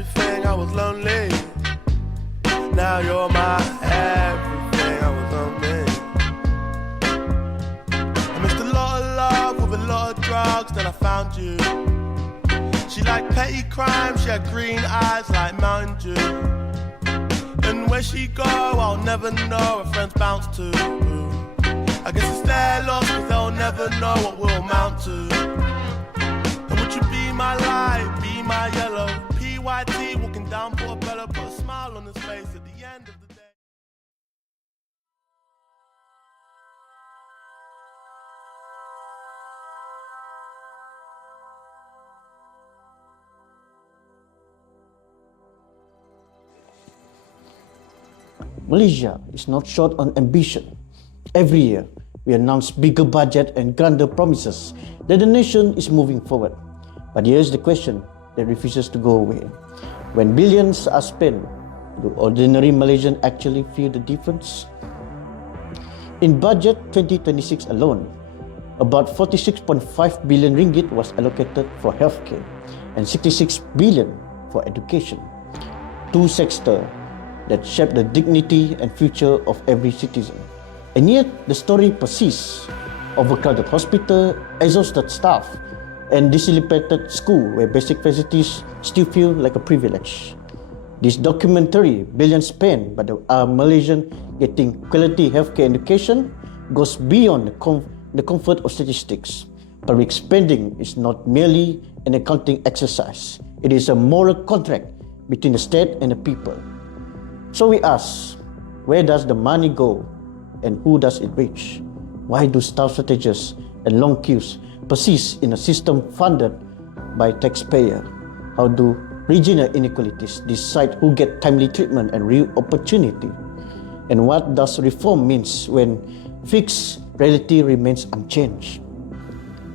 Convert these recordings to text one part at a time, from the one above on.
everything, I was lonely. Now you're my everything, I was lonely. I missed a lot of love with a lot of drugs, then I found you. She liked petty crime, she had green eyes like Mountain Dew. And where she go, I'll never know, her friends bounce to. I guess it's their loss, cause they'll never know what we'll amount to. And would you be my light, be my yellow? PYT walking down Portobello, put a smile on his face at the end of the day. Malaysia is not short on ambition. Every year, we announce bigger budget and grander promises that the nation is moving forward. But here's the question that refuses to go away. When billions are spent, do ordinary Malaysians actually feel the difference? In budget 2026 alone, about 46.5 billion ringgit was allocated for healthcare and 66 billion for education. Two sectors that shape the dignity and future of every citizen. And yet, the story persists. Overcrowded hospital, exhausted staff, and dilapidated school where basic facilities still feel like a privilege. This documentary, billions spent by the Malaysian getting quality healthcare education, goes beyond the comfort of statistics. Public spending is not merely an accounting exercise. It is a moral contract between the state and the people. So we ask, where does the money go and who does it reach? Why do staff shortages and long queues persist in a system funded by taxpayers? How do regional inequalities decide who get timely treatment and real opportunity? And what does reform means when fixed reality remains unchanged?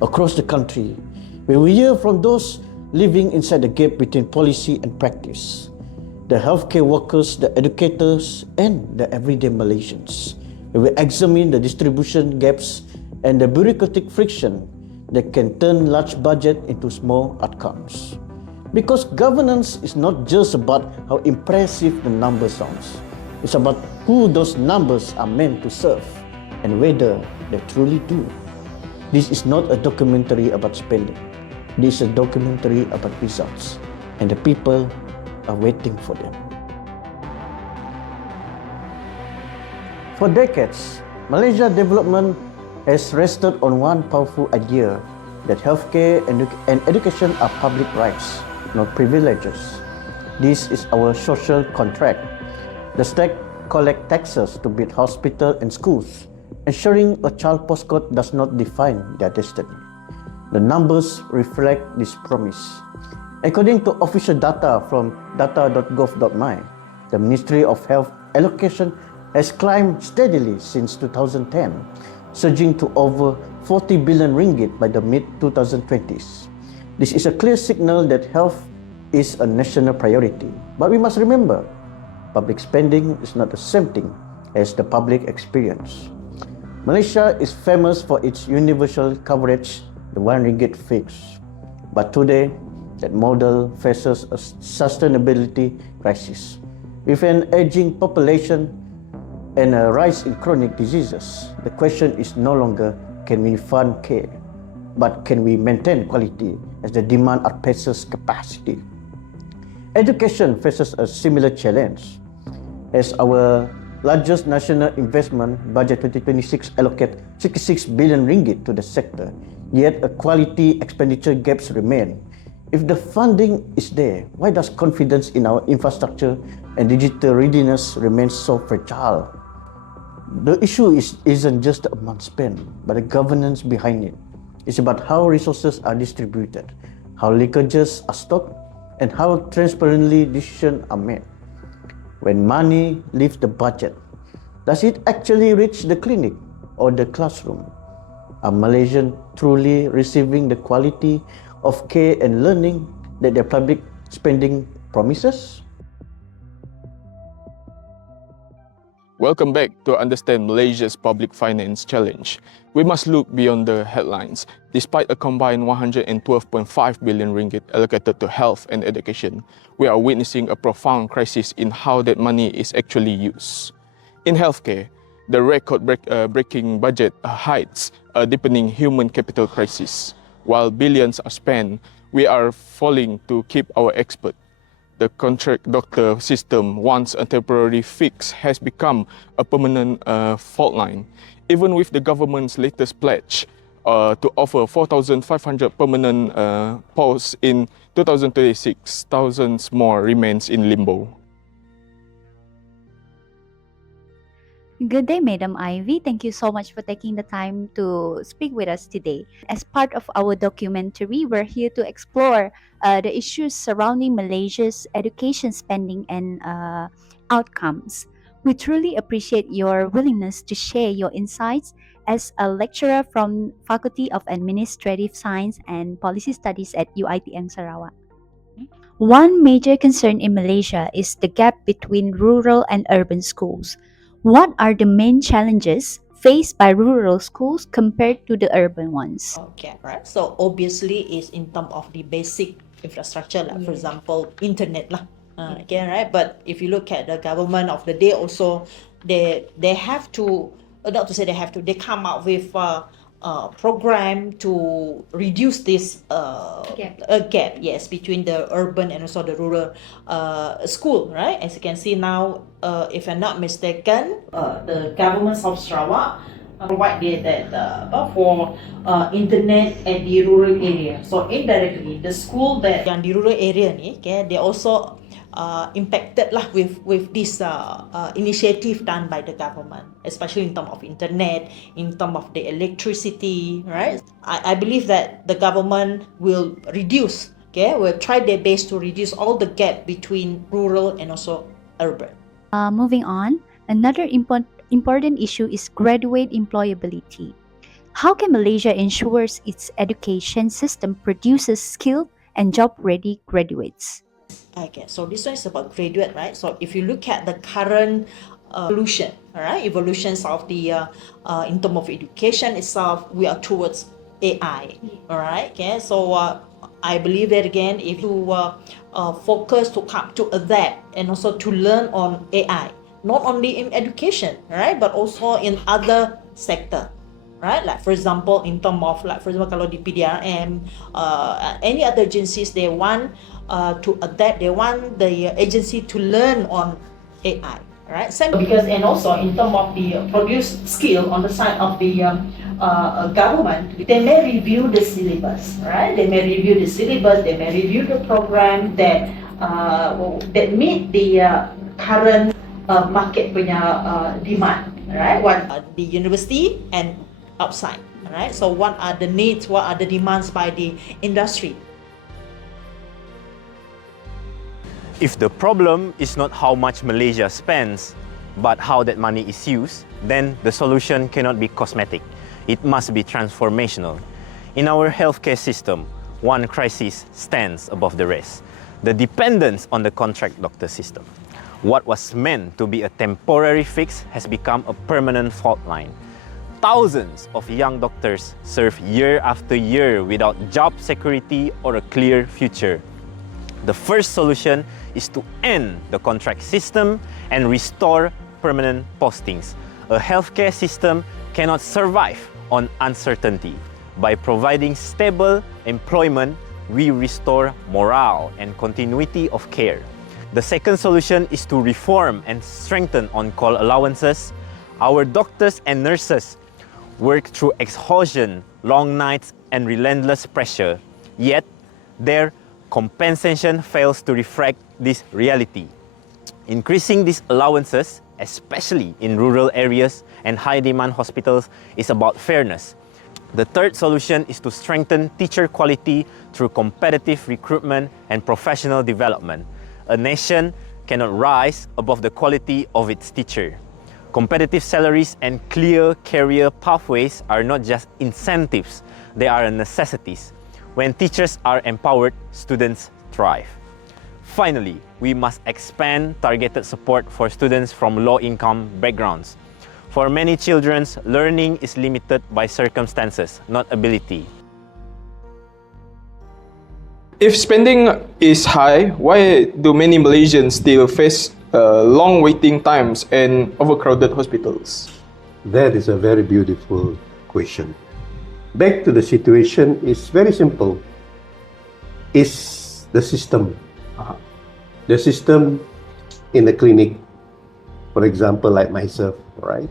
Across the country, we will hear from those living inside the gap between policy and practice. The healthcare workers, the educators, and the everyday Malaysians. We will examine the distribution gaps and the bureaucratic friction that can turn large budget into small outcomes. Because governance is not just about how impressive the number sounds. It's about who those numbers are meant to serve and whether they truly do. This is not a documentary about spending. This is a documentary about results, and the people are waiting for them. For decades, Malaysia development has rested on one powerful idea that healthcare and education are public rights, not privileges. This is our social contract. The state collects taxes to build hospitals and schools, ensuring a child postcode does not define their destiny. The numbers reflect this promise. According to official data from data.gov.my, the Ministry of Health allocation has climbed steadily since 2010, surging to over 40 billion ringgit by the mid-2020s. This is a clear signal that health is a national priority. But we must remember, public spending is not the same thing as the public experience. Malaysia is famous for its universal coverage, the 1 ringgit fix. But today, that model faces a sustainability crisis. With an aging population and a rise in chronic diseases, the question is no longer can we fund care, but can we maintain quality as the demand outpaces capacity. Education faces a similar challenge. As our largest national investment, Budget 2026 allocate 66 billion ringgit to the sector, yet a quality expenditure gaps remain. If the funding is there, why does confidence in our infrastructure and digital readiness remain so fragile? The issue isn't just the amount spent, but the governance behind it. It's about how resources are distributed, how leakages are stopped, and how transparently decisions are made. When money leaves the budget, does it actually reach the clinic or the classroom? Are Malaysians truly receiving the quality of care and learning that their public spending promises? Welcome back to understand Malaysia's public finance challenge. We must look beyond the headlines. Despite a combined 112.5 billion ringgit allocated to health and education, we are witnessing a profound crisis in how that money is actually used. In healthcare, the record-breaking budget hides a deepening human capital crisis. While billions are spent, we are falling to keep our expert. The contract doctor system, once a temporary fix, has become a permanent fault line. Even with the government's latest pledge to offer 4,500 permanent posts in 2026, thousands more remains in limbo. Good day, Madam Ivy. Thank you so much for taking the time to speak with us today. As part of our documentary, we're here to explore the issues surrounding Malaysia's education spending and outcomes. We truly appreciate your willingness to share your insights as a lecturer from Faculty of Administrative Science and Policy Studies at UiTM Sarawak. One major concern in Malaysia is the gap between rural and urban schools. What are the main challenges faced by rural schools compared to the urban ones? Okay, right. So obviously is in terms of the basic infrastructure, like for example, internet lah. Okay, right. But if you look at the government of the day, also they have to, not to say they have to, they come up with a program to reduce this gap, yes, between the urban and also the rural school, right? As you can see now, if I'm not mistaken, the government of Sarawak provide that for internet at the rural area. So indirectly, the school that yang di rural area ni, okay, they also impacted lah with this initiative done by the government, especially in terms of internet, in terms of the electricity, right? I believe that the government will reduce, okay, will try their best to reduce all the gap between rural and also urban. Moving on, another important issue is graduate employability. How can Malaysia ensures its education system produces skilled and job-ready graduates? Okay, so this one is about graduate, right? So if you look at the current evolutions of the in terms of education itself, we are towards AI, all right? Okay, so I believe that again, if you focus to adapt and also to learn on AI, not only in education, right, but also in other sector, right? Like for example, in terms of kalau di PDRM, any other agencies, they want to adapt, they want the agency to learn on AI, right? Same because, and also in terms of the produce skill on the side of the government, they may review the syllabus, right? They may review the syllabus, they may review the program that meet the current market punya demand, right? What the university and outside, right? So what are the needs, what are the demands by the industry? If the problem is not how much Malaysia spends, but how that money is used, then the solution cannot be cosmetic. It must be transformational. In our healthcare system, one crisis stands above the rest: the dependence on the contract doctor system. What was meant to be a temporary fix has become a permanent fault line. Thousands of young doctors serve year after year without job security or a clear future. The first solution is to end the contract system and restore permanent postings. A healthcare system cannot survive on uncertainty. By providing stable employment, we restore morale and continuity of care. The second solution is to reform and strengthen on-call allowances. Our doctors and nurses work through exhaustion, long nights, and relentless pressure, yet their compensation fails to reflect this reality. Increasing these allowances, especially in rural areas and high-demand hospitals, is about fairness. The third solution is to strengthen teacher quality through competitive recruitment and professional development. A nation cannot rise above the quality of its teacher. Competitive salaries and clear career pathways are not just incentives, they are necessities. When teachers are empowered, students thrive. Finally, we must expand targeted support for students from low-income backgrounds. For many children, learning is limited by circumstances, not ability. If spending is high, why do many Malaysians still face long waiting times and overcrowded hospitals? That is a very beautiful question. Back to the situation is very simple. It's the system. The system in the clinic, for example, like myself, right?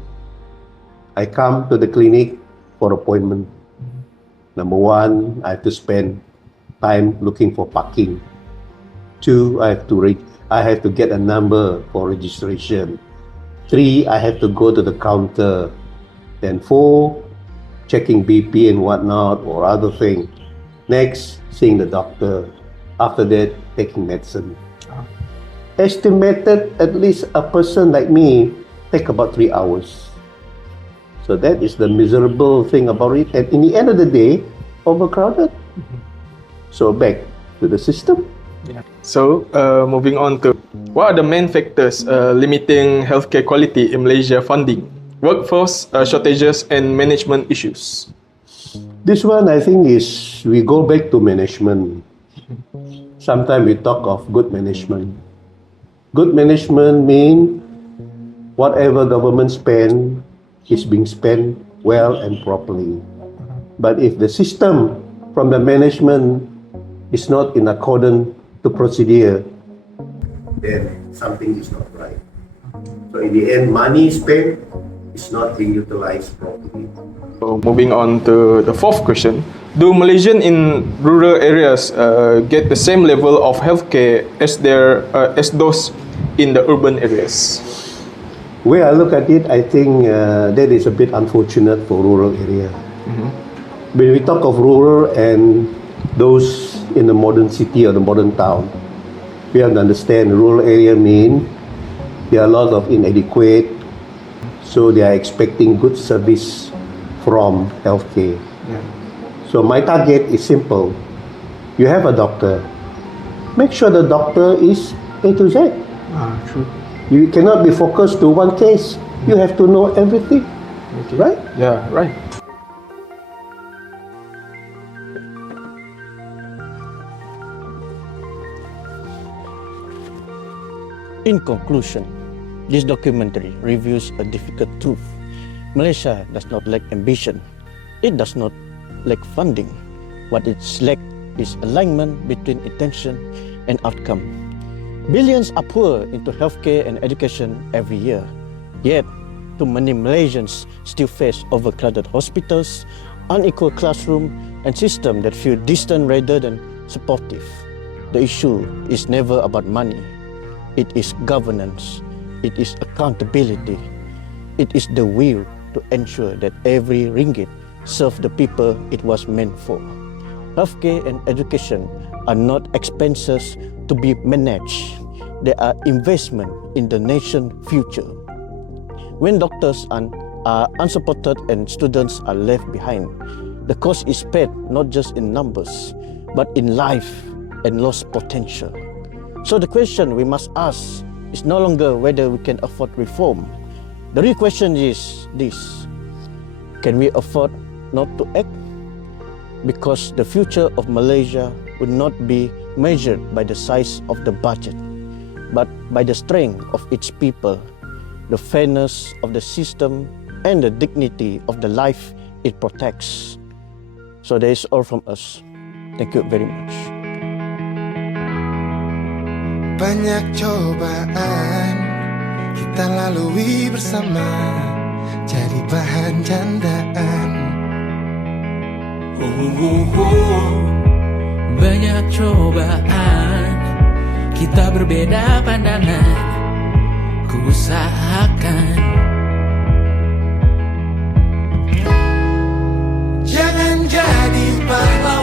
I come to the clinic for appointment. Number one, I have to spend time looking for parking. Two, I have to get a number for registration. Three, I have to go to the counter. Then four, checking BP and whatnot or other thing. Next, seeing the doctor. After that, taking medicine. Estimated at least a person like me take about 3 hours. So that is the miserable thing about it. And in the end of the day, overcrowded. So back to the system. So, moving on to what are the main factors limiting healthcare quality in Malaysia? Funding, workforce shortages, and management issues. This one, I think, is we go back to management. Sometimes we talk of good management. Good management means whatever government spend is being spent well and properly. But if the system from the management is not in accordance to procedure, then something is not right. So in the end, money spent is not being utilized properly. So moving on to the fourth question, do Malaysians in rural areas get the same level of healthcare as those in the urban areas? Where I look at it, I think that is a bit unfortunate for rural area. When we talk of rural and those in the modern city or the modern town, we have to understand rural area mean there are a lot of inadequate, so they are expecting good service from healthcare. So my target is simple. You have a doctor, make sure the doctor is A to Z. True. You cannot be focused to one case. You have to know everything, right? Yeah, right. In conclusion, this documentary reveals a difficult truth. Malaysia does not lack ambition. It does not lack funding. What it lacks is alignment between intention and outcome. Billions are poured into healthcare and education every year. Yet, too many Malaysians still face overcrowded hospitals, unequal classroom, and systems that feel distant rather than supportive. The issue is never about money. It is governance. It is accountability. It is the will to ensure that every ringgit serves the people it was meant for. Healthcare and education are not expenses to be managed. They are investment in the nation's future. When doctors are unsupported and students are left behind, the cost is paid not just in numbers, but in life and lost potential. So the question we must ask is no longer whether we can afford reform. The real question is this: can we afford not to act? Because the future of Malaysia would not be measured by the size of the budget, but by the strength of its people, the fairness of the system, and the dignity of the life it protects. So that is all from us. Thank you very much. Banyak cobaan kita lalui bersama, jadi bahan candaan. Banyak cobaan, kita berbeda pandangan, ku usahakan. Jangan jadi pahlawan.